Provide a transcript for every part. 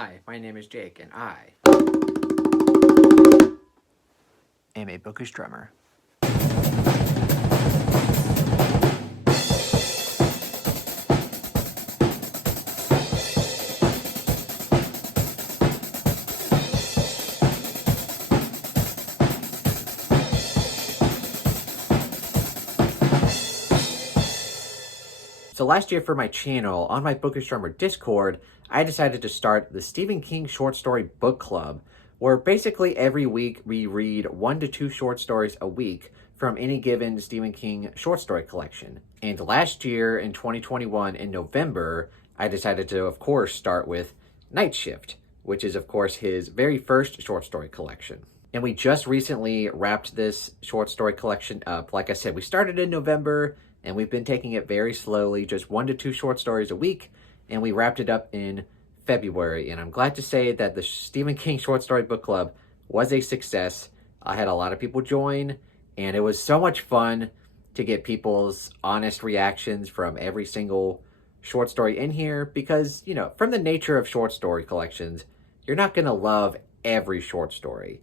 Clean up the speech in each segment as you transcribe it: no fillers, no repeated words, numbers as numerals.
Hi, my name is Jake, and I am a bookish drummer. So last year for my channel, on my Bookish Drummer Discord, I decided to start the Stephen King Short Story Book Club, where basically every week we read 1 to 2 short stories a week from any given Stephen King short story collection. And last year, in 2021, in November, I decided to, of course, start with Night Shift, which is, of course, his very first short story collection. And we just recently wrapped this short story collection up. Like I said, we started in November, and we've been taking it very slowly, just 1 to 2 short stories a week, and we wrapped it up in February. And I'm glad to say that the Stephen King Short Story Book Club was a success. I had a lot of people join, and it was so much fun to get people's honest reactions from every single short story in here, because, you know, from the nature of short story collections, you're not going to love every short story.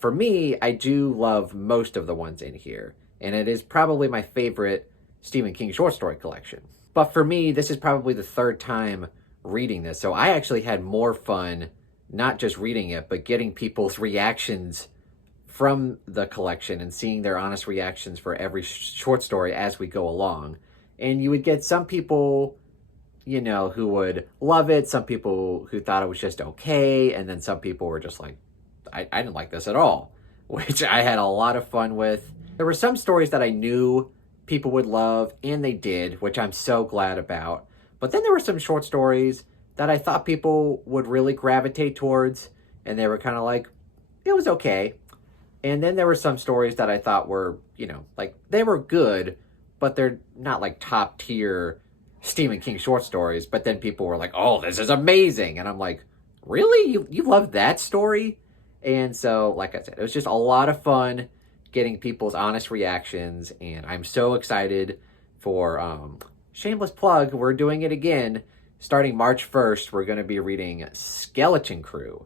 For me, I do love most of the ones in here, and it is probably my favorite Stephen King short story collection. But for me, this is probably the third time reading this, so I actually had more fun not just reading it, but getting people's reactions from the collection and seeing their honest reactions for every short story as we go along. And you would get some people, you know, who would love it, some people who thought it was just okay, and then some people were just like, I didn't like this at all, which I had a lot of fun with. There were some stories that I knew people would love, and they did, which I'm so glad about. But then there were some short stories that I thought people would really gravitate towards, and they were kind of like, it was okay. And then there were some stories that I thought were, you know, like, they were good, but they're not like top tier Stephen King short stories. But then people were like, oh, this is amazing. And I'm like, really? You love that story? And so, like I said, it was just a lot of fun getting people's honest reactions, and I'm so excited for, shameless plug, we're doing it again. Starting March 1st, we're going to be reading Skeleton Crew,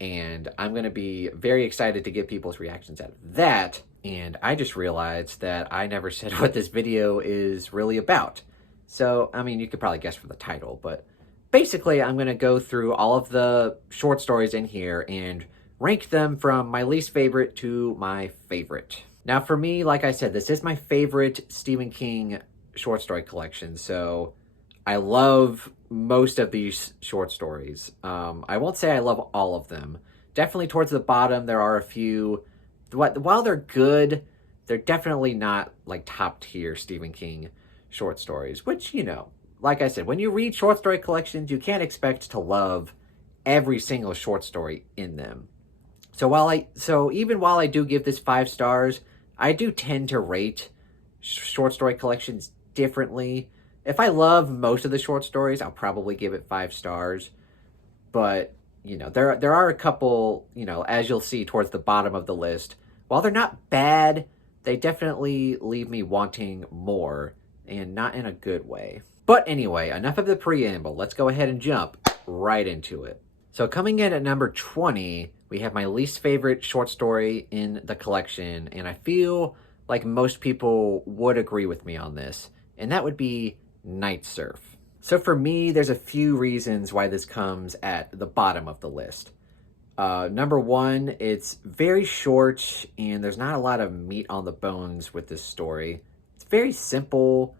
and I'm going to be very excited to get people's reactions out of that. And I just realized that I never said what this video is really about. So, I mean, you could probably guess from the title, but basically I'm going to go through all of the short stories in here and rank them from my least favorite to my favorite. Now, for me, like I said, this is my favorite Stephen King short story collection, so I love most of these short stories. I won't say I love all of them. Definitely towards the bottom, there are a few. While they're good, they're definitely not like top tier Stephen King short stories, which, you know, like I said, when you read short story collections, you can't expect to love every single short story in them. So even while I do give this 5 stars, I do tend to rate short story collections differently. If I love most of the short stories, I'll probably give it 5 stars. But, you know, there are a couple, you know, as you'll see towards the bottom of the list, while they're not bad, they definitely leave me wanting more, and not in a good way. But anyway, enough of the preamble. Let's go ahead and jump right into it. So coming in at number 20, we have my least favorite short story in the collection, and I feel like most people would agree with me on this, and that would be Night Surf. So for me, there's a few reasons why this comes at the bottom of the list. Number one, it's very short, and there's not a lot of meat on the bones with this story. It's very simple,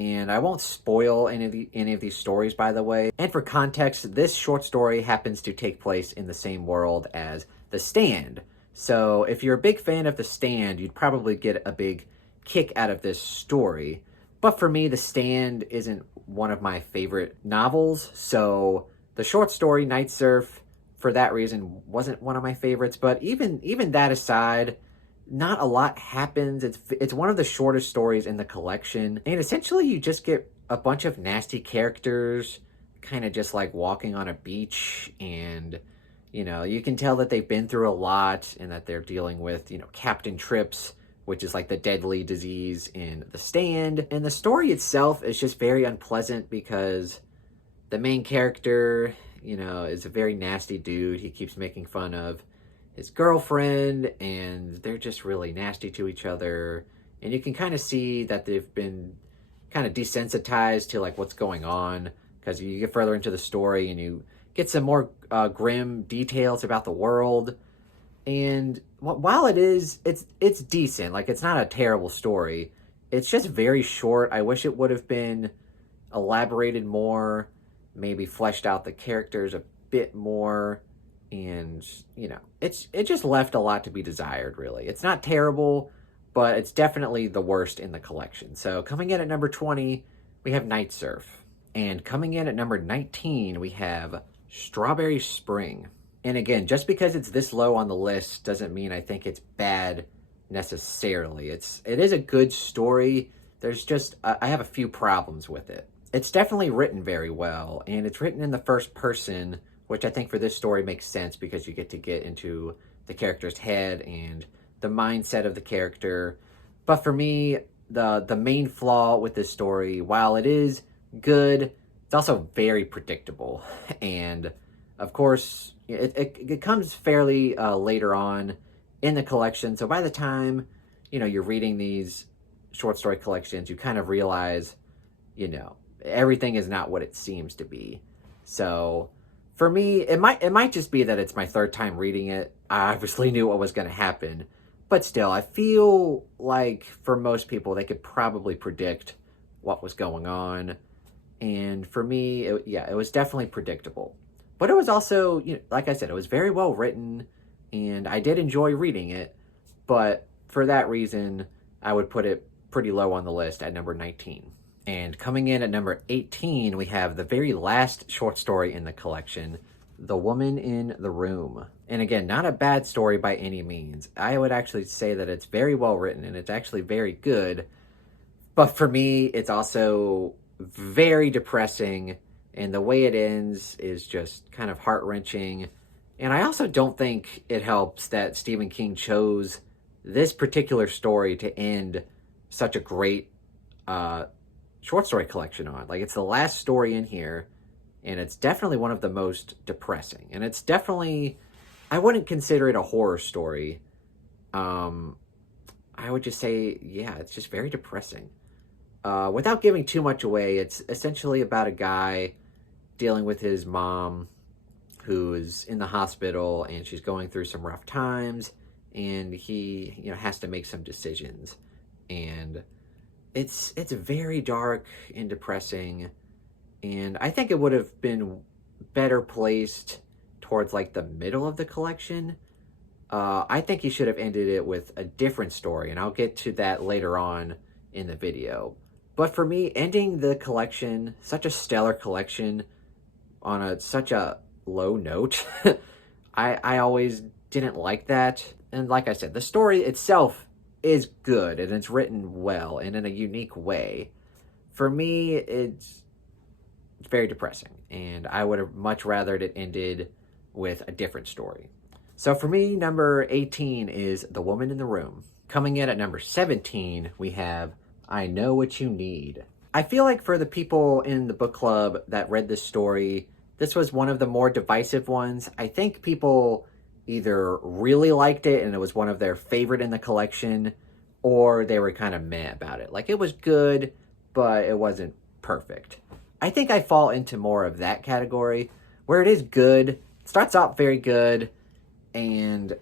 and I won't spoil any of these stories, by the way. And for context, this short story happens to take place in the same world as The Stand. So if you're a big fan of The Stand, you'd probably get a big kick out of this story. But for me, The Stand isn't one of my favorite novels, so the short story Night Surf, for that reason, wasn't one of my favorites. But even that aside, not a lot happens. It's one of the shortest stories in the collection, and essentially you just get a bunch of nasty characters kind of just like walking on a beach, and, you know, you can tell that they've been through a lot and that they're dealing with, you know, Captain Trips, which is like the deadly disease in The Stand. And the story itself is just very unpleasant because the main character is a very nasty dude. He keeps making fun of his girlfriend, and they're just really nasty to each other. And you can kind of see that they've been kind of desensitized to like what's going on, because you get further into the story and you get some more grim details about the world. And while it's decent, like it's not a terrible story, it's just very short. I wish it would have been elaborated more, maybe fleshed out the characters a bit more, and it just left a lot to be desired, really. It's not terrible, but it's definitely the worst in the collection. So coming in at number 20, we have Night Surf. And coming in at number 19, we have Strawberry Spring. And again, just because it's this low on the list doesn't mean I think it's bad necessarily. It is a good story. There's just, I have a few problems with it. It's definitely written very well, and it's written in the first person, which I think for this story makes sense because you get to get into the character's head and the mindset of the character. But for me, the main flaw with this story, while it is good, it's also very predictable. And of course, it comes fairly later on in the collection. So by the time, you're reading these short story collections, you kind of realize, everything is not what it seems to be. So for me, it might just be that it's my third time reading it. I obviously knew what was going to happen, but still, I feel like for most people, they could probably predict what was going on. And for me, it was definitely predictable. But it was also, like I said, it was very well written, and I did enjoy reading it. But for that reason, I would put it pretty low on the list at number 19. And coming in at number 18, we have the very last short story in the collection, The Woman in the Room. And again, not a bad story by any means. I would actually say that it's very well written, and it's actually very good. But for me, it's also very depressing, and the way it ends is just kind of heart-wrenching. And I also don't think it helps that Stephen King chose this particular story to end such a great short story collection on. Like, it's the last story in here, and it's definitely one of the most depressing. And it's definitely, I wouldn't consider it a horror story. I would just say, yeah, it's just very depressing. Without giving too much away, it's essentially about a guy dealing with his mom who is in the hospital, and she's going through some rough times, and he, has to make some decisions. And it's very dark and depressing, and I think it would have been better placed towards like the middle of the collection. I think he should have ended it with a different story, and I'll get to that later on in the video. But for me, ending the collection, such a stellar collection, on such a low note, I always didn't like that. And like I said, the story itself is good, and it's written well and in a unique way. For me, it's very depressing, and I would have much rather it ended with a different story. So for me, number 18 is The Woman in the Room. Coming in at number 17, we have I Know What You Need. I feel like for the people in the book club that read this story, this was one of the more divisive ones. I think people either really liked it and it was one of their favorite in the collection, or they were kind of meh about it. Like, it was good, but it wasn't perfect. I think I fall into more of that category, where it is good, it starts out very good, and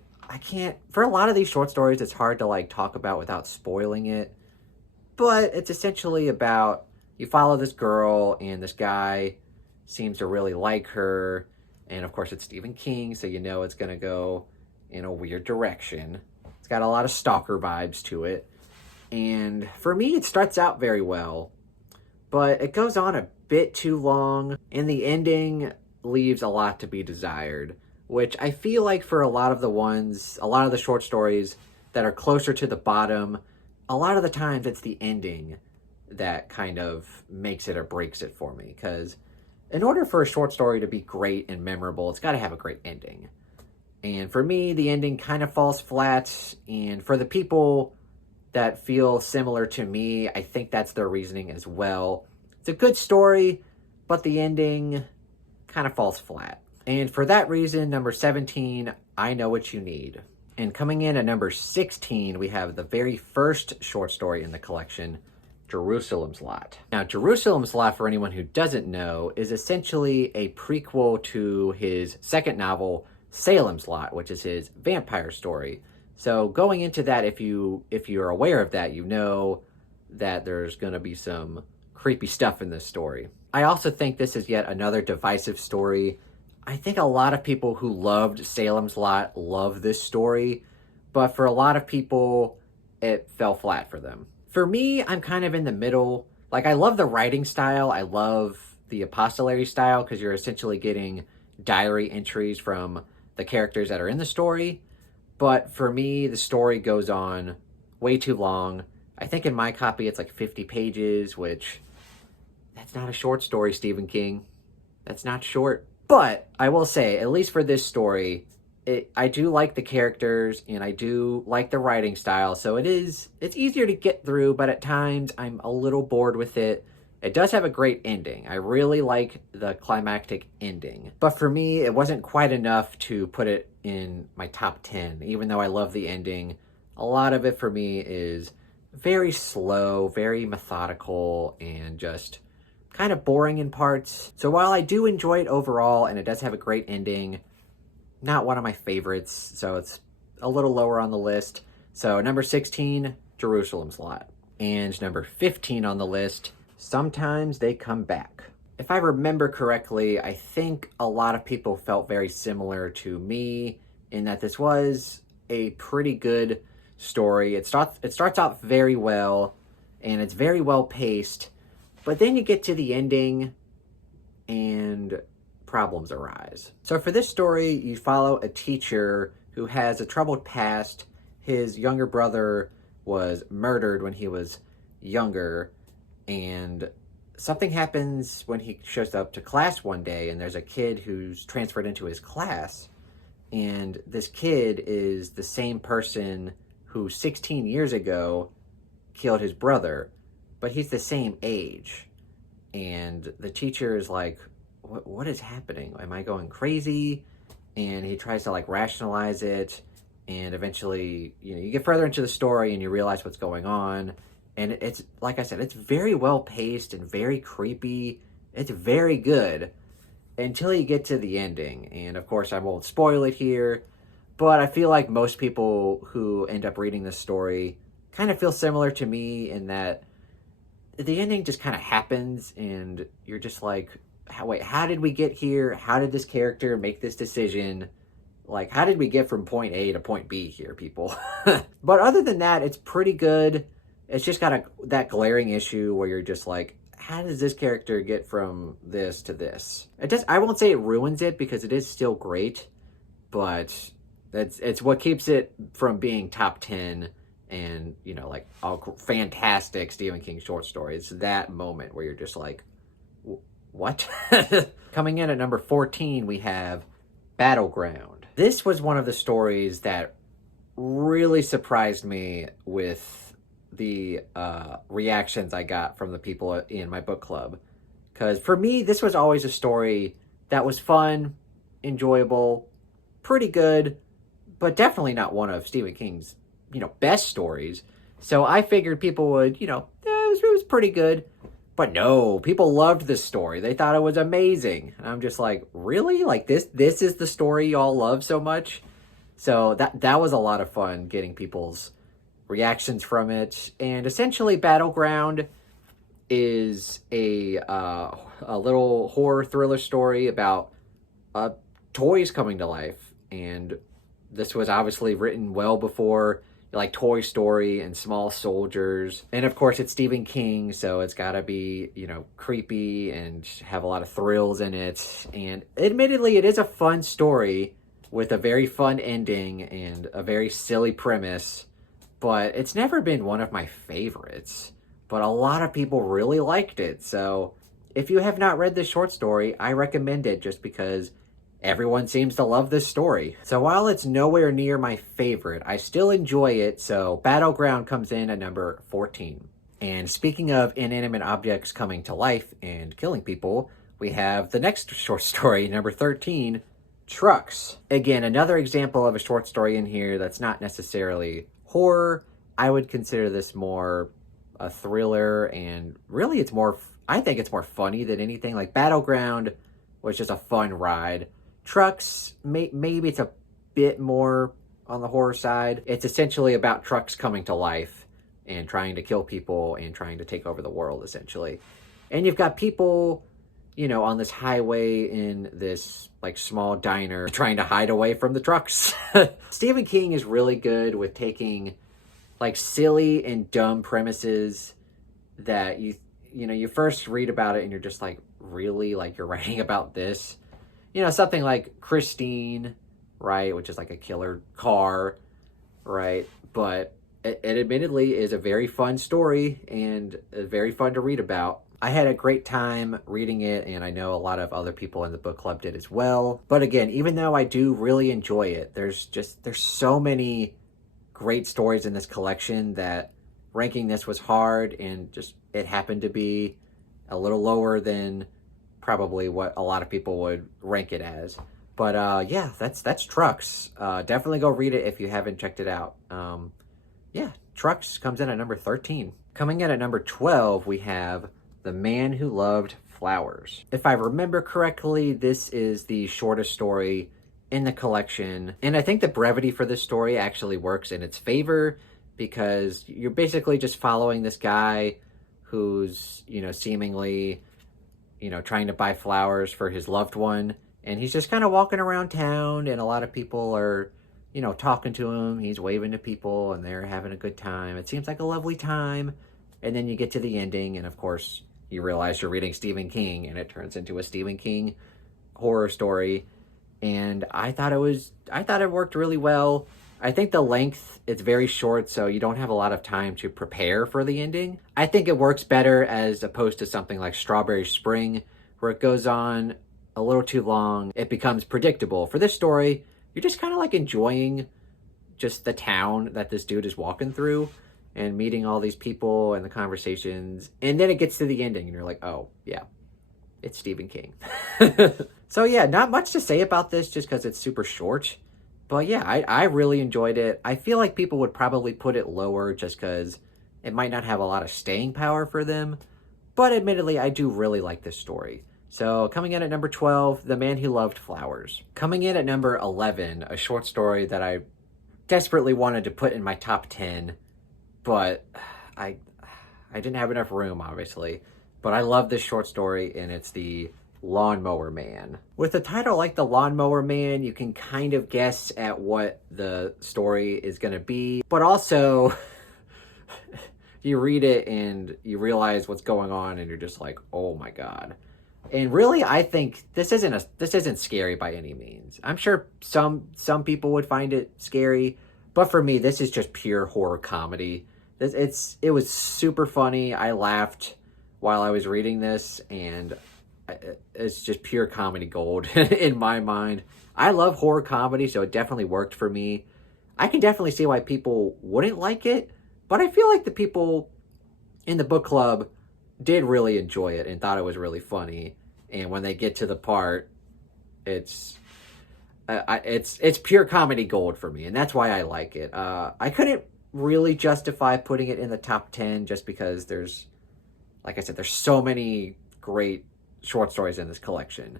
for a lot of these short stories, it's hard to like talk about without spoiling it. But it's essentially about, you follow this girl, and this guy seems to really like her. And of course, it's Stephen King, so it's going to go in a weird direction. It's got a lot of stalker vibes to it. And for me, it starts out very well, but it goes on a bit too long, and the ending leaves a lot to be desired, which I feel like for a lot of the short stories that are closer to the bottom, a lot of the times it's the ending that kind of makes it or breaks it for me. Because in order for a short story to be great and memorable, it's got to have a great ending. And for me, the ending kind of falls flat. And for the people that feel similar to me, I think that's their reasoning as well. It's a good story, but the ending kind of falls flat. And for that reason, number 17, I Know What You Need. And coming in at number 16, we have the very first short story in the collection, Jerusalem's Lot. Now, Jerusalem's Lot, for anyone who doesn't know, is essentially a prequel to his second novel, Salem's Lot, which is his vampire story. So going into that, if you're aware of that, you know that there's going to be some creepy stuff in this story. I also think this is yet another divisive story. I think a lot of people who loved Salem's Lot love this story, but for a lot of people, it fell flat for them. For me, I'm kind of in the middle. Like, I love the writing style. I love the epistolary style because you're essentially getting diary entries from the characters that are in the story. But for me, the story goes on way too long. I think in my copy, it's like 50 pages, which that's not a short story, Stephen King. That's not short. But I will say, at least for this story, I do like the characters and I do like the writing style. So it's easier to get through, but at times I'm a little bored with it. It does have a great ending. I really like the climactic ending. But for me, it wasn't quite enough to put it in my top 10. Even though I love the ending, a lot of it for me is very slow, very methodical, and just kind of boring in parts. So while I do enjoy it overall, and it does have a great ending, not one of my favorites, so it's a little lower on the list. So number 16, Jerusalem's Lot. And number 15 on the list, Sometimes They Come Back. If I remember correctly, I think a lot of people felt very similar to me in that this was a pretty good story. It starts off very well, and it's very well paced, but then you get to the ending, and problems arise. So for this story, you follow a teacher who has a troubled past. His younger brother was murdered when he was younger, and something happens when he shows up to class one day, and there's a kid who's transferred into his class, and this kid is the same person who 16 years ago killed his brother, but he's the same age. And the teacher is like, what is happening? Am I going crazy? And he tries to like rationalize it, and eventually, you get further into the story and you realize what's going on. And it's, like I said, it's very well paced and very creepy. It's very good until you get to the ending. And of course, I won't spoil it here, but I feel like most people who end up reading this story kind of feel similar to me in that the ending just kind of happens and you're just like, wait, how did we get here? How did this character make this decision? Like, how did we get from point A to point B here, people? But other than that, it's pretty good. It's just got that glaring issue where you're just like, how does this character get from this to this? I won't say it ruins it because it is still great, but it's what keeps it from being top 10 and, like a fantastic Stephen King short story. It's that moment where you're just like, what? Coming in at number 14, we have Battleground. This was one of the stories that really surprised me with the reactions I got from the people in my book club. Because for me, this was always a story that was fun, enjoyable, pretty good, but definitely not one of Stephen King's, best stories. So I figured people would, it was pretty good. But no, people loved this story. They thought it was amazing. And I'm just like, really? Like this is the story y'all love so much? So that was a lot of fun getting people's reactions from it. And essentially Battleground is a little horror thriller story about toys coming to life. And this was obviously written well before like Toy Story and Small Soldiers. And of course it's Stephen King, so it's gotta be, creepy and have a lot of thrills in it. And admittedly, it is a fun story with a very fun ending and a very silly premise, but it's never been one of my favorites. But a lot of people really liked it, so if you have not read this short story, I recommend it just because everyone seems to love this story. So while it's nowhere near my favorite, I still enjoy it, so Battleground comes in at number 14. And speaking of inanimate objects coming to life and killing people, we have the next short story, number 13, Trucks. Again, another example of a short story in here that's not necessarily horror. I would consider this more a thriller, and really I think it's more funny than anything. Like Battleground was just a fun ride. Trucks, maybe it's a bit more on the horror side. It's essentially about trucks coming to life and trying to kill people and trying to take over the world, essentially. And you've got people, on this highway in this like small diner trying to hide away from the trucks. Stephen King is really good with taking like silly and dumb premises that you first read about it and you're just like, really? Like, you're writing about this? Something like Christine, right? Which is like a killer car, right? But it admittedly is a very fun story and very fun to read about. I had a great time reading it, and I know a lot of other people in the book club did as well. But again, even though I do really enjoy it, there's so many great stories in this collection that ranking this was hard, and just it happened to be a little lower than probably what a lot of people would rank it as. But yeah, that's Trucks. Definitely go read it if you haven't checked it out. Yeah, Trucks comes in at number 13. Coming in at number 12, we have The Man Who Loved Flowers. If I remember correctly, this is the shortest story in the collection. And I think the brevity for this story actually works in its favor, because you're basically just following this guy who's, seemingly, trying to buy flowers for his loved one. And he's just kind of walking around town, and a lot of people are, talking to him. He's waving to people, and they're having a good time. It seems like a lovely time. And then you get to the ending, and of course, you realize you're reading Stephen King, and it turns into a Stephen King horror story. And I thought it worked really well. I think the length, it's very short, so you don't have a lot of time to prepare for the ending. I think it works better as opposed to something like Strawberry Spring, where it goes on a little too long. It becomes predictable. For this story, you're just kind of like enjoying just the town that this dude is walking through and meeting all these people and the conversations. And then it gets to the ending and you're like, oh, yeah, it's Stephen King. So yeah, not much to say about this just because it's super short. But yeah, I really enjoyed it. I feel like people would probably put it lower just because it might not have a lot of staying power for them. But admittedly, I do really like this story. So coming in at number 12, The Man Who Loved Flowers. Coming in at number 11, a short story that I desperately wanted to put in my top 10, but I didn't have enough room, obviously. But I love this short story, and it's the Lawnmower Man. With a title like The Lawnmower Man, you can kind of guess at what the story is going to be, but also you read it and you realize what's going on, and you're just like, oh my god. And really, I think this isn't scary by any means. I'm sure some people would find it scary, but for me, this is just pure horror comedy. It was super funny. I laughed while I was reading this, and it's just pure comedy gold in my mind. I love horror comedy, so it definitely worked for me. I can definitely see why people wouldn't like it, but I feel like the people in the book club did really enjoy it and thought it was really funny. And when they get to the part, it's pure comedy gold for me, and that's why I like it. I couldn't really justify putting it in the top 10 just because there's so many great short stories in this collection.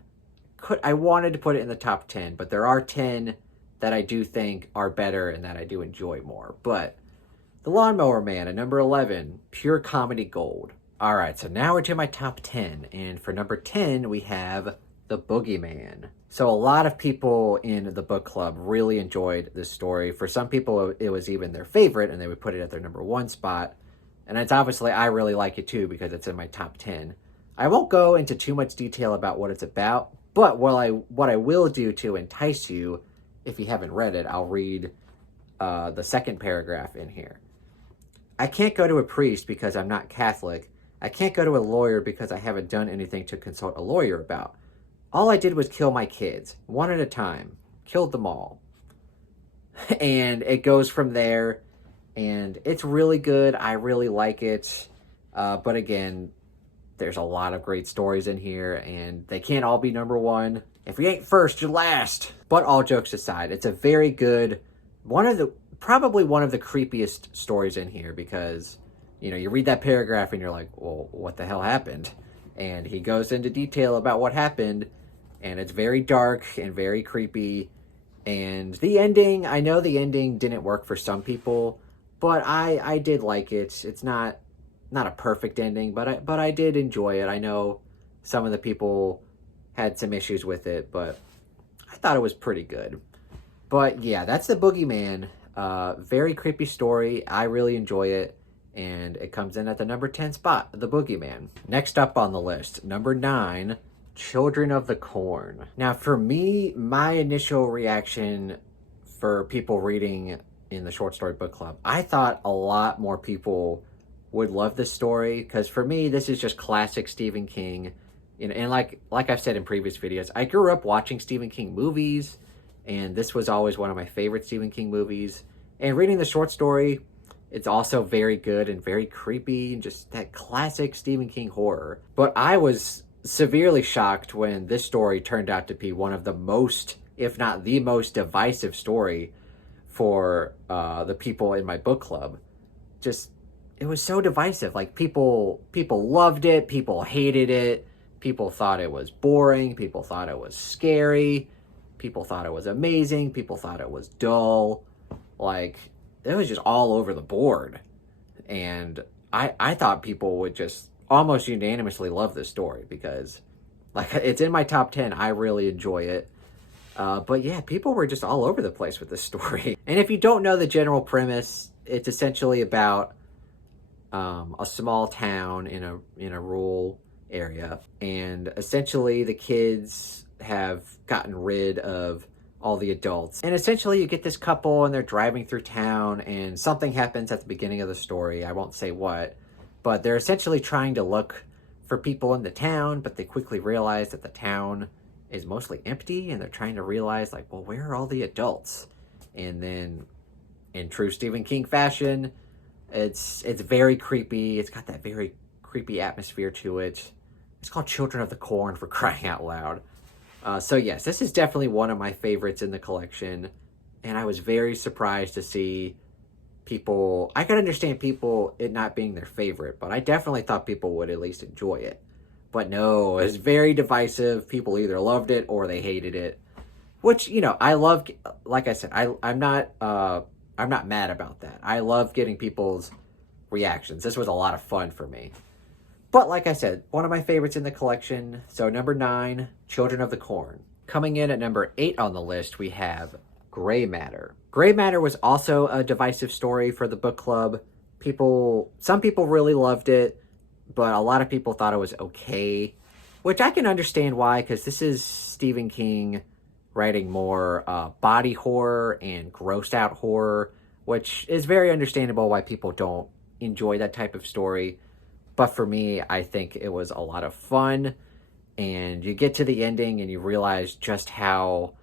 I wanted to put it in the top 10, but there are 10 that I do think are better and that I do enjoy more. But The Lawnmower Man at number 11, pure comedy gold. All right, so now we're to my top 10, and for number 10, we have The Boogie Man. So a lot of people in the book club really enjoyed this story. For some people, it was even their favorite, and they would put it at their number 1 spot. And it's obviously, I really like it too, because it's in my top 10. I won't go into too much detail about what it's about, but what I will do to entice you, if you haven't read it, I'll read the second paragraph in here. I can't go to a priest because I'm not Catholic. I can't go to a lawyer because I haven't done anything to consult a lawyer about. All I did was kill my kids, one at a time. Killed them all. And it goes from there, and it's really good. I really like it. But again, There's a lot of great stories in here, and they can't all be number one. If you ain't first, you're last. But all jokes aside, it's a very good, probably one of the creepiest stories in here, because, you know, you read that paragraph and you're like, well, what the hell happened? And he goes into detail about what happened, and it's very dark and very creepy. And the ending, I know the ending didn't work for some people, but I did like it. It's not a perfect ending, but I did enjoy it. I know some of the people had some issues with it, but I thought it was pretty good. But yeah, that's the Boogie Man. Very creepy story. I really enjoy it, and it comes in at the number 10 spot, the Boogie Man. Next up on the list, number 9, Children of the Corn. Now, for me, my initial reaction for people reading in the Short Story Book Club, I thought a lot more people would love this story, because for me, this is just classic Stephen King. You know, and like I've said in previous videos, I grew up watching Stephen King movies, and this was always one of my favorite Stephen King movies. And reading the short story, it's also very good and very creepy, and just that classic Stephen King horror. But I was severely shocked when this story turned out to be one of the most, if not the most divisive story for the people in my book club. Just, it was so divisive. Like, people loved it, people hated it, people thought it was boring, people thought it was scary, people thought it was amazing, people thought it was dull. Like, it was just all over the board. And I thought people would just almost unanimously love this story, because, like, it's in my top 10. I really enjoy it. But yeah, people were just all over the place with this story. And if you don't know the general premise, it's essentially about a small town in a rural area, and essentially the kids have gotten rid of all the adults, and essentially you get this couple and they're driving through town, and something happens at the beginning of the story. I won't say what, but they're essentially trying to look for people in the town, but they quickly realize that the town is mostly empty, and they're trying to realize, like, well, where are all the adults? And then, in true Stephen King fashion, it's very creepy. It's got that very creepy atmosphere to it. It's called Children of the Corn, for crying out loud. So yes, this is definitely one of my favorites in the collection, and I was very surprised to see people. I could understand people it not being their favorite, but I definitely thought people would at least enjoy it. But no, it's very divisive. People either loved it or they hated it, which, you know, I love. Like I said, I'm not mad about that. I love getting people's reactions. This was a lot of fun for me. But like I said, one of my favorites in the collection. So number 9, Children of the Corn. Coming in at number 8 on the list, we have Gray Matter. Gray Matter was also a divisive story for the book club. Some people really loved it, but a lot of people thought it was okay, which I can understand why, because this is Stephen King writing more body horror and grossed out horror, which is very understandable why people don't enjoy that type of story. But for me, I think it was a lot of fun, and you get to the ending and you realize just how,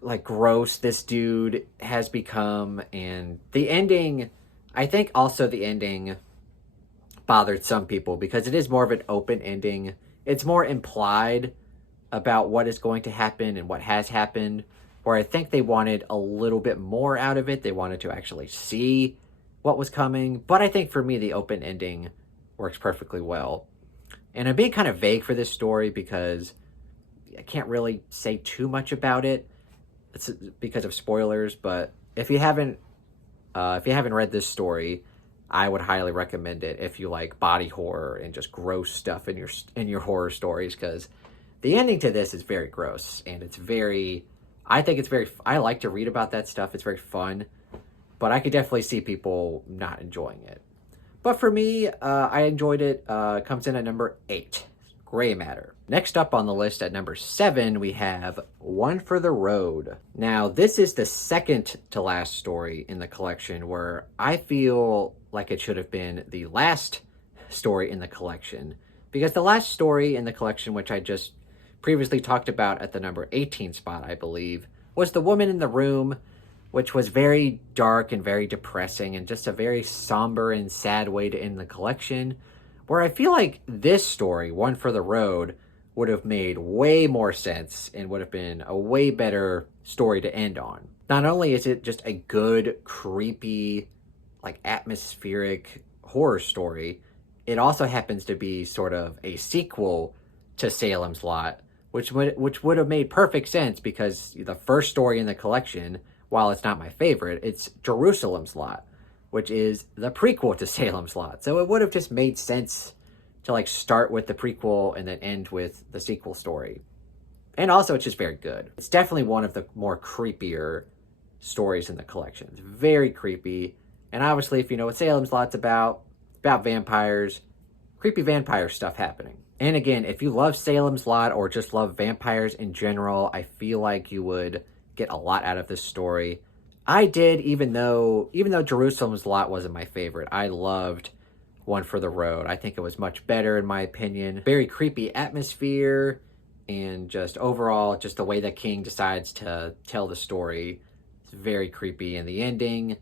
like, gross this dude has become. And the ending, I think also the ending bothered some people, because it is more of an open ending. It's more implied about what is going to happen and what has happened, where I think they wanted a little bit more out of it. They wanted to actually see what was coming. But I think for me, the open ending works perfectly well. And I'm being kind of vague for this story because I can't really say too much about it. It's because of spoilers. But if you haven't read this story, I would highly recommend it if you like body horror and just gross stuff in your horror stories, because the ending to this is very gross, and I like to read about that stuff. It's very fun, but I could definitely see people not enjoying it. But for me, I enjoyed it. Comes in at number 8, Gray Matter. Next up on the list at number 7, we have One for the Road. Now, this is the second to last story in the collection, where I feel like it should have been the last story in the collection, because the last story in the collection, which I just previously talked about at the number 18 spot, I believe, was The Woman in the Room, which was very dark and very depressing, and just a very somber and sad way to end the collection. Where I feel like this story, One for the Road, would have made way more sense and would have been a way better story to end on. Not only is it just a good, creepy, like atmospheric horror story, it also happens to be sort of a sequel to Salem's Lot, which would have made perfect sense because the first story in the collection, while it's not my favorite, it's Jerusalem's Lot, which is the prequel to Salem's Lot. So it would have just made sense to like start with the prequel and then end with the sequel story. And also it's just very good. It's definitely one of the more creepier stories in the collection. It's very creepy. And obviously, if you know what Salem's Lot's about, it's about vampires, creepy vampire stuff happening. And again, if you love Salem's Lot or just love vampires in general, I feel like you would get a lot out of this story. I did, even though Jerusalem's Lot wasn't my favorite. I loved One for the Road. I think it was much better in my opinion. Very creepy atmosphere, and just overall, just the way that King decides to tell the story is very creepy. And the ending,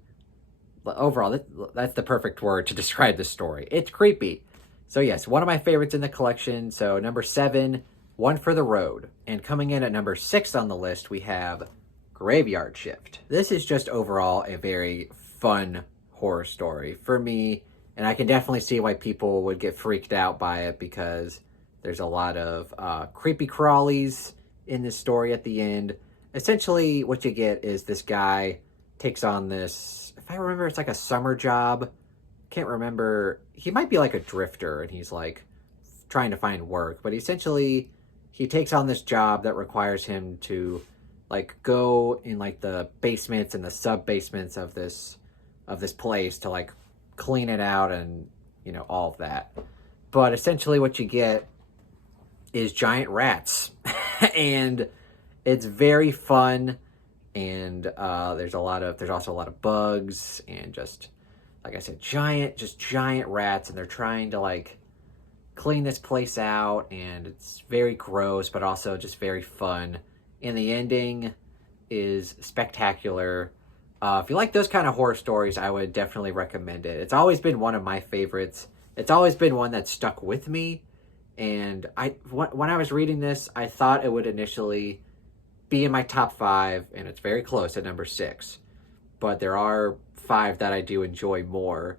overall, that's the perfect word to describe the story. It's creepy. So yes, one of my favorites in the collection. So number 7, One for the Road. And coming in at number 6 on the list, we have Graveyard Shift. This is just overall a very fun horror story for me, and I can definitely see why people would get freaked out by it because there's a lot of creepy crawlies in this story at the end. Essentially, what you get is this guy takes on this, if I remember, it's like a summer job. Can't remember. He might be like a drifter, and he's like trying to find work, but essentially he takes on this job that requires him to like go in like the basements and the sub basements of this place to like clean it out and, you know, all of that. But essentially what you get is giant rats and it's very fun. And there's also a lot of bugs and just, like I said, giant rats, and they're trying to like clean this place out, and it's very gross, but also just very fun. And the ending is spectacular. If you like those kind of horror stories, I would definitely recommend it. It's always been one of my favorites. It's always been one that stuck with me. And when I was reading this, I thought it would initially be in my top 5, and it's very close at number 6. But there are 5 that I do enjoy more.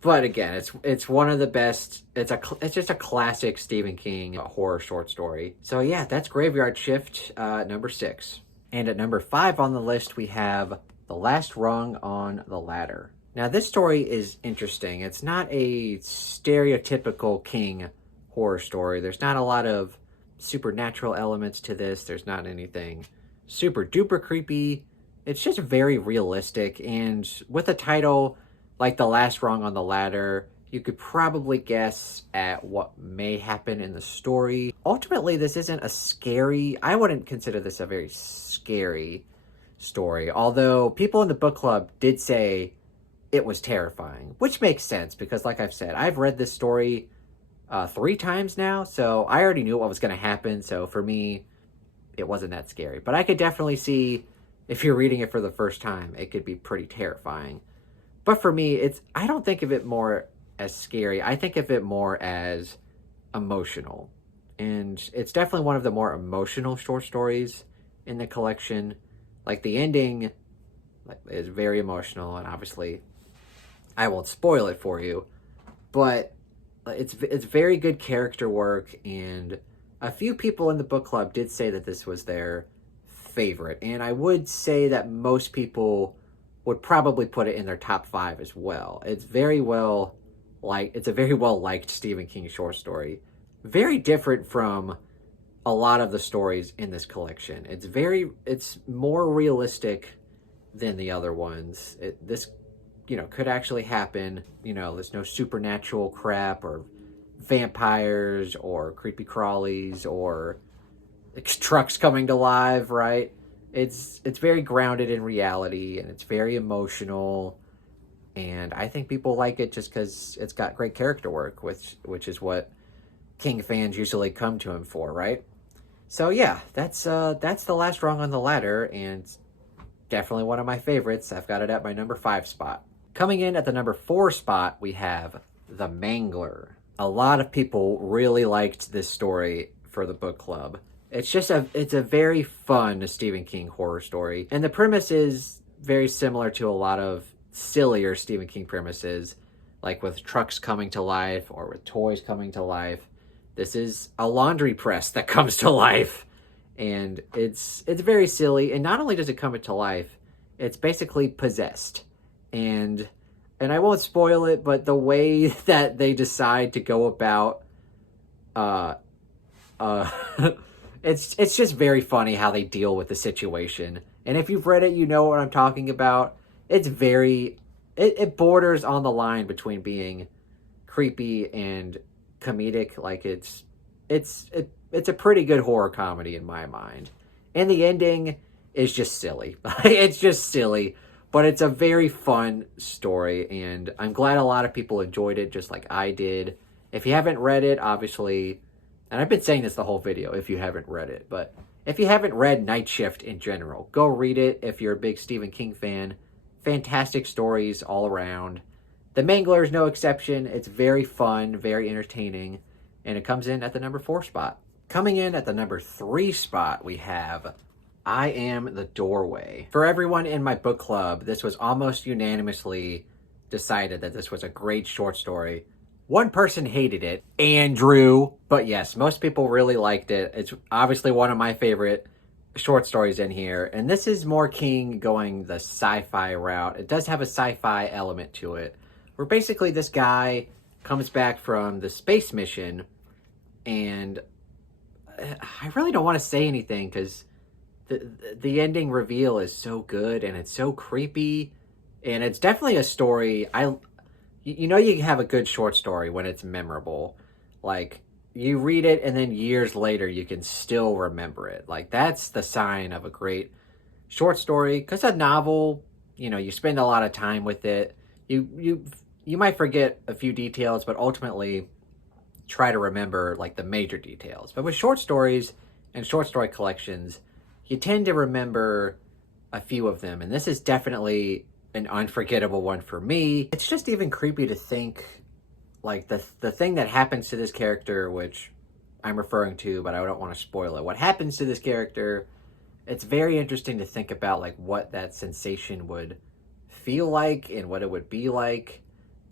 But again, it's one of the best. It's just a classic Stephen King horror short story. So yeah, that's Graveyard Shift, number 6. And at number 5 on the list, we have The Last Rung on the Ladder. Now this story is interesting. It's not a stereotypical King horror story. There's not a lot of supernatural elements to this. There's not anything super duper creepy. It's just very realistic, and with a title like The Last Rung on the Ladder, you could probably guess at what may happen in the story. Ultimately, this isn't I wouldn't consider this a very scary story, although people in the book club did say it was terrifying, which makes sense because, like I've said, I've read this story 3 times now, so I already knew what was going to happen, so for me, it wasn't that scary. But I could definitely see, if you're reading it for the first time, it could be pretty terrifying. But for me, I don't think of it more as scary. I think of it more as emotional. And it's definitely one of the more emotional short stories in the collection. Like, the ending is very emotional, and obviously I won't spoil it for you. But it's very good character work, and a few people in the book club did say that this was their favorite. And I would say that most people would probably put it in their top 5 as well. It's a very well liked Stephen King short story. Very different from a lot of the stories in this collection. It's more realistic than the other ones. This could actually happen. There's no supernatural crap or vampires or creepy crawlies or trucks coming to life, right? It's very grounded in reality, and it's very emotional, and I think people like it just because it's got great character work, which is what King fans usually come to him for, right? So yeah, that's The Last Rung on the Ladder, and definitely one of my favorites. I've got it at my number 5 spot. Coming in at the number 4 spot, we have The Mangler. a lot of people really liked this story for the book club. It's a very fun Stephen King horror story. And the premise is very similar to a lot of sillier Stephen King premises, like with trucks coming to life or with toys coming to life. This is a laundry press that comes to life. And it's very silly. And not only does it come into life, it's basically possessed. And I won't spoil it, but the way that they decide to go about uh uh it's just very funny how they deal with the situation. And if you've read it, you know what I'm talking about. It's very it borders on the line between being creepy and comedic. Like it's a pretty good horror comedy in my mind. And the ending is just silly. It's just silly, but it's a very fun story, and I'm glad a lot of people enjoyed it just like I did. If you haven't read it, obviously, and I've been saying this the whole video if you haven't read it, but if you haven't read Night Shift in general, go read it if you're a big Stephen King fan. Fantastic stories all around. The Mangler is no exception. It's very fun, very entertaining, and it comes in at the number 4 spot. Coming in at the number 3 spot, we have I Am the Doorway. For everyone in my book club, this was almost unanimously decided that this was a great short story. One person hated it, Andrew, but yes, most people really liked it. It's obviously one of my favorite short stories in here, and this is more King going the sci-fi route. It does have a sci-fi element to it, where basically this guy comes back from the space mission, and I really don't want to say anything because the ending reveal is so good and it's so creepy, and it's definitely a story. You know, you have a good short story when it's memorable. Like, you read it and then years later you can still remember it. Like, that's the sign of a great short story. Because a novel, you know, you spend a lot of time with it. You might forget a few details, but ultimately try to remember like the major details. But with short stories and short story collections, you tend to remember a few of them, and this is definitely an unforgettable one for me. It's just even creepy to think, like, the thing that happens to this character, which I'm referring to, but I don't want to spoil it. What happens to this character, it's very interesting to think about, like, what that sensation would feel like and what it would be like.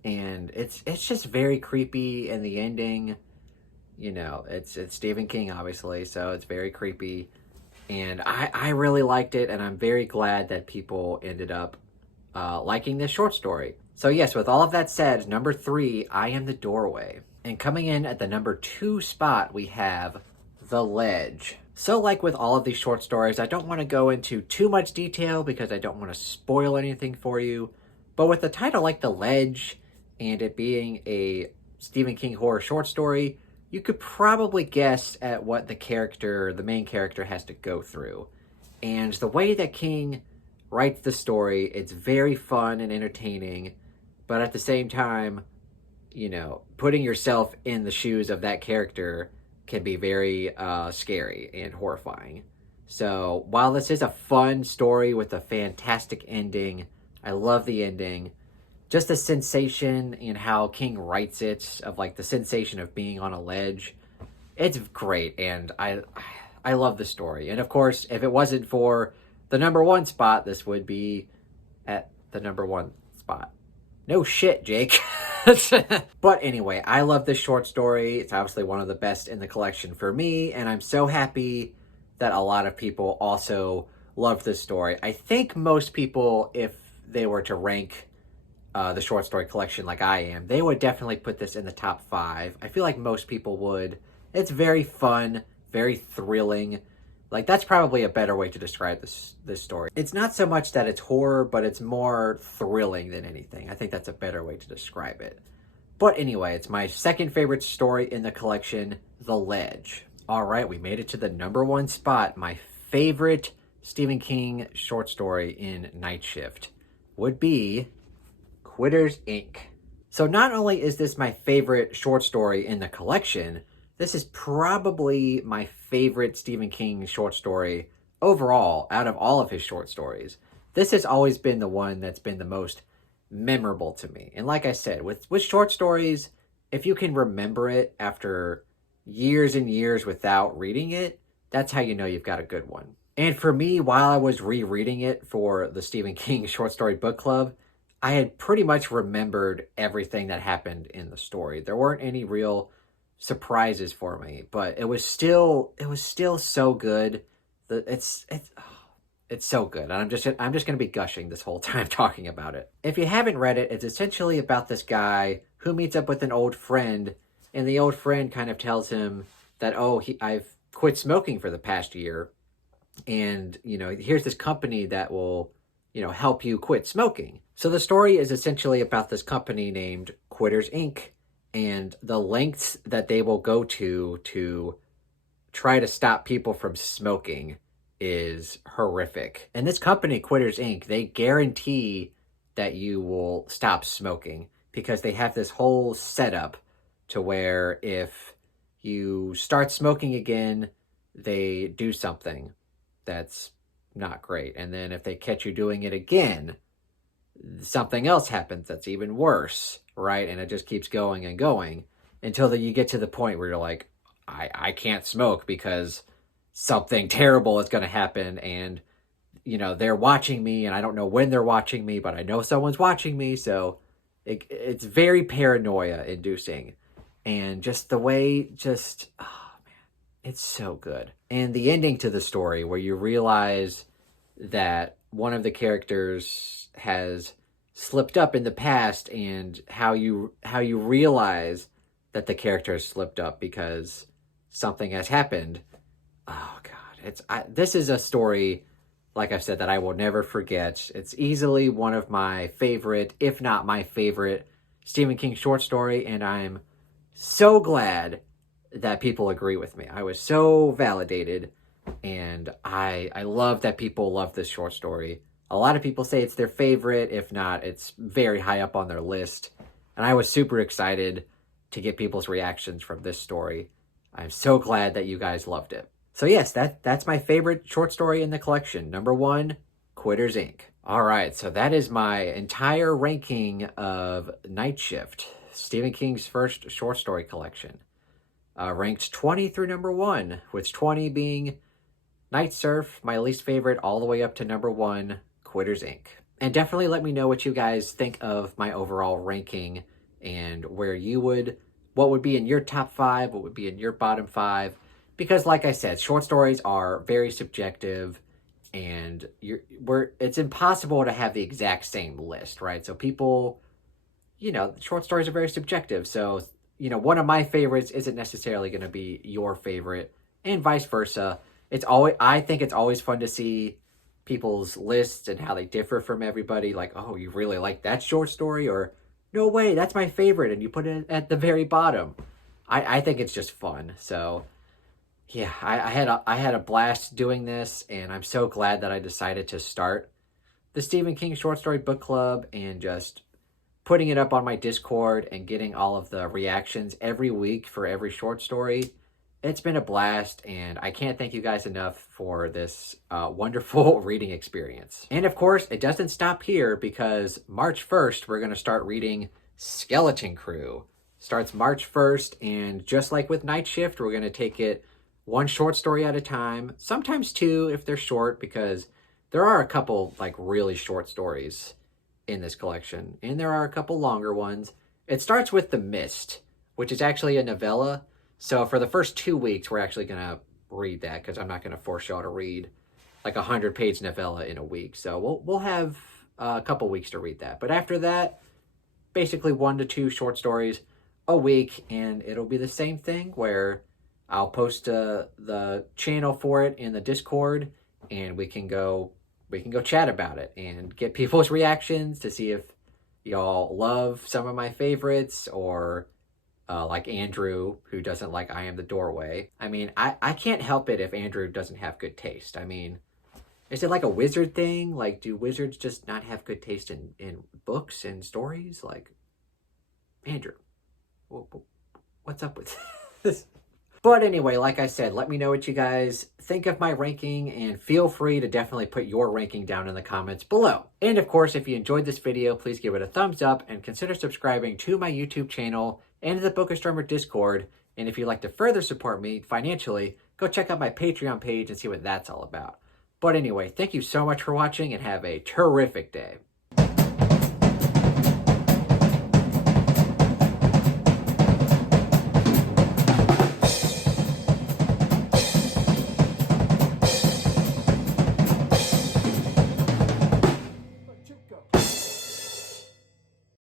And it's just very creepy, and the ending, you know, it's Stephen King, obviously, so it's very creepy. And I really liked it, and I'm very glad that people ended up liking this short story. So yes, with all of that said, number 3, I Am the Doorway. And coming in at the number 2 spot, we have The Ledge. So like with all of these short stories, I don't want to go into too much detail because I don't want to spoil anything for you. But with a title like The Ledge, and it being a Stephen King horror short story, you could probably guess at what the main character has to go through. And the way that King writes the story, it's very fun and entertaining, but at the same time, you know, putting yourself in the shoes of that character can be very scary and horrifying. So while this is a fun story with a fantastic ending, I love the ending. Just the sensation and how King writes it, of like the sensation of being on a ledge, it's great, and I love the story. And of course, if it wasn't for the number 1 spot, this would be at the number 1 spot. No shit, Jake. But anyway, I love this short story. It's obviously one of the best in the collection for me, and I'm so happy that a lot of people also love this story. I think most people, if they were to rank the short story collection like I am, they would definitely put this in the top 5. I feel like most people would. It's very fun, very thrilling. Like, that's probably a better way to describe this story. It's not so much that it's horror, but it's more thrilling than anything. I think that's a better way to describe it. But anyway, it's my second favorite story in the collection, The Ledge. All right, we made it to the number 1 spot. My favorite Stephen King short story in Night Shift would be Quitters, Inc. So not only is this my favorite short story in the collection, this is probably my favorite Stephen King short story overall out of all of his short stories. This has always been the one that's been the most memorable to me. And like I said, with short stories, if you can remember it after years and years without reading it, that's how you know you've got a good one. And for me, while I was rereading it for the Stephen King Short Story Book Club, I had pretty much remembered everything that happened in the story. There weren't any real surprises for me, but it was still so good. It's so good. And I'm just going to be gushing this whole time talking about it. If you haven't read it, it's essentially about this guy who meets up with an old friend, and the old friend kind of tells him that, oh, I've quit smoking for the past year, and here's this company that will help you quit smoking. So the story is essentially about this company named Quitters Inc. and the lengths that they will go to try to stop people from smoking is horrific. And this company, Quitters Inc., they guarantee that you will stop smoking because they have this whole setup to where if you start smoking again, they do something that's not great. And then if they catch you doing it again, something else happens that's even worse, right? And it just keeps going and going until you get to the point where you're like, I can't smoke because something terrible is going to happen, and they're watching me, and I don't know when they're watching me, but I know someone's watching me, so it's very paranoia inducing. And just the way, oh man, it's so good. And the ending to the story where you realize that one of the characters has slipped up in the past, and how you realize that the character has slipped up because something has happened. Oh God, this is a story, like I've said, that I will never forget. It's easily one of my favorite, if not my favorite, Stephen King short story, and I'm so glad that people agree with me. I was so validated, and I love that people love this short story. A lot of people say it's their favorite, if not, it's very high up on their list, and I was super excited to get people's reactions from this story. I'm so glad that you guys loved it. So yes, that's my favorite short story in the collection. Number 1, Quitters Inc. All right, so that is my entire ranking of Night Shift, Stephen King's first short story collection. Ranked 20 through number 1, with 20 being Night Surf, my least favorite, all the way up to number 1, Quitters Inc. And definitely let me know what you guys think of my overall ranking, and what would be in your top 5, what would be in your bottom 5. Because like I said, short stories are very subjective, and it's impossible to have the exact same list, right? So people, short stories are very subjective. So, one of my favorites isn't necessarily going to be your favorite, and vice versa. I think it's always fun to see people's lists and how they differ from everybody. Like, oh, you really like that short story? Or, no way, that's my favorite, and you put it at the very bottom. I think it's just fun. So yeah, I had a blast doing this, and I'm so glad that I decided to start the Stephen King Short Story Book Club and just putting it up on my Discord and getting all of the reactions every week for every short story. It's been a blast, and I can't thank you guys enough for this wonderful reading experience. And of course, it doesn't stop here, because March 1st, we're going to start reading Skeleton Crew. Starts March 1st, and just like with Night Shift, we're going to take it one short story at a time, sometimes 2 if they're short, because there are a couple really short stories in this collection, and there are a couple longer ones. It starts with The Mist, which is actually a novella. So for the first 2 weeks, we're actually going to read that, because I'm not going to force y'all to read like a 100-page novella in a week. So we'll have a couple weeks to read that. But after that, basically 1 to 2 short stories a week, and it'll be the same thing where I'll post the channel for it in the Discord, and we can go chat about it and get people's reactions to see if y'all love some of my favorites, or like Andrew, who doesn't like I Am the Doorway. I mean, I can't help it if Andrew doesn't have good taste. I mean, is it like a wizard thing? Like, do wizards just not have good taste in books and stories? Like, Andrew, what's up with this? But anyway, like I said, let me know what you guys think of my ranking, and feel free to definitely put your ranking down in the comments below. And of course, if you enjoyed this video, please give it a thumbs up and consider subscribing to my YouTube channel and the Bookish Drummer Discord. And if you'd like to further support me financially, go check out my Patreon page and see what that's all about. But anyway, thank you so much for watching and have a terrific day.